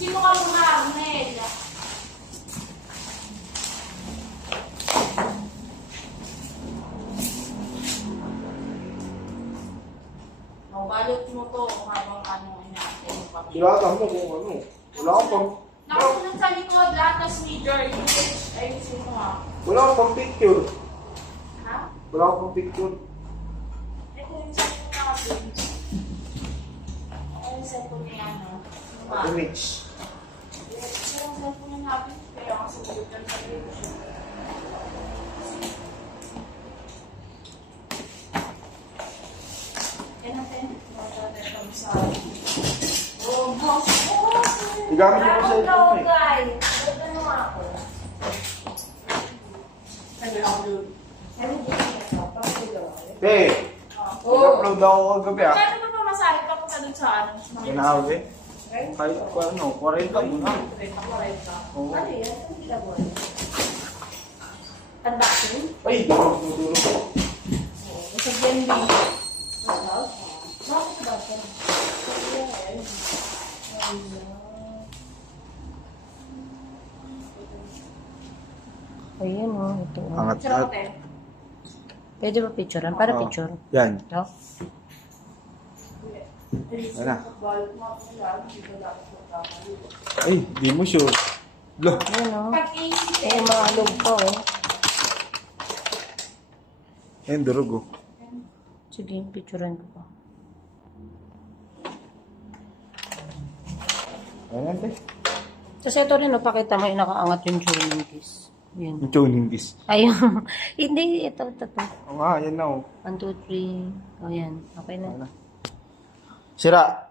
Sino ka muna, Arnel? Balot mo to habang ano inaantay mo pa. Dilatan mo kung ano. Wala kang pang... Nakasunod sa likod, lahat ng major. Ayusin mo nga. Wala kang pang picture. Ha? Wala kang pang picture. Ito yung cellphone natin. Ito yung cellphone niya, no? Image. Ito yung cellphone natin. Kaya kasi bulutan sa likod. Yan natin. Magkakaroon sa... Oh, house. Igamit mo sa ito eh. Guys, ano nga ako? Ano ako? Ano Hey! I-upload ako kagabi ah. Kaya naman pamasahe pa punta dun sa ano? Ginawi. Kahit ano, 40 muna. 40. Oo. Ano yan? Ano siya mo? Unboxing? Ay! Tulog. Sa GMB. Ano? Bakit ba ito? Ayan o, ito o. Angat Sarap at. eh. Pwede ba picturean? Para picture. Yan. Ito? Yan na. Ay, di mo sure. Loh. Ayan o. Pag-iisip Eh, maalog pa o. Yan, durog oh. Sige, picturean ko pa. Ayan, te. Tapos ito rin o, pakita mo yung nakaangat yung tuning case. Yan. Yung tuning disc. Ayun. Hindi, ito. Oo nga, yan na oh. 1, 2, 3. O yan. Okay na. Sira.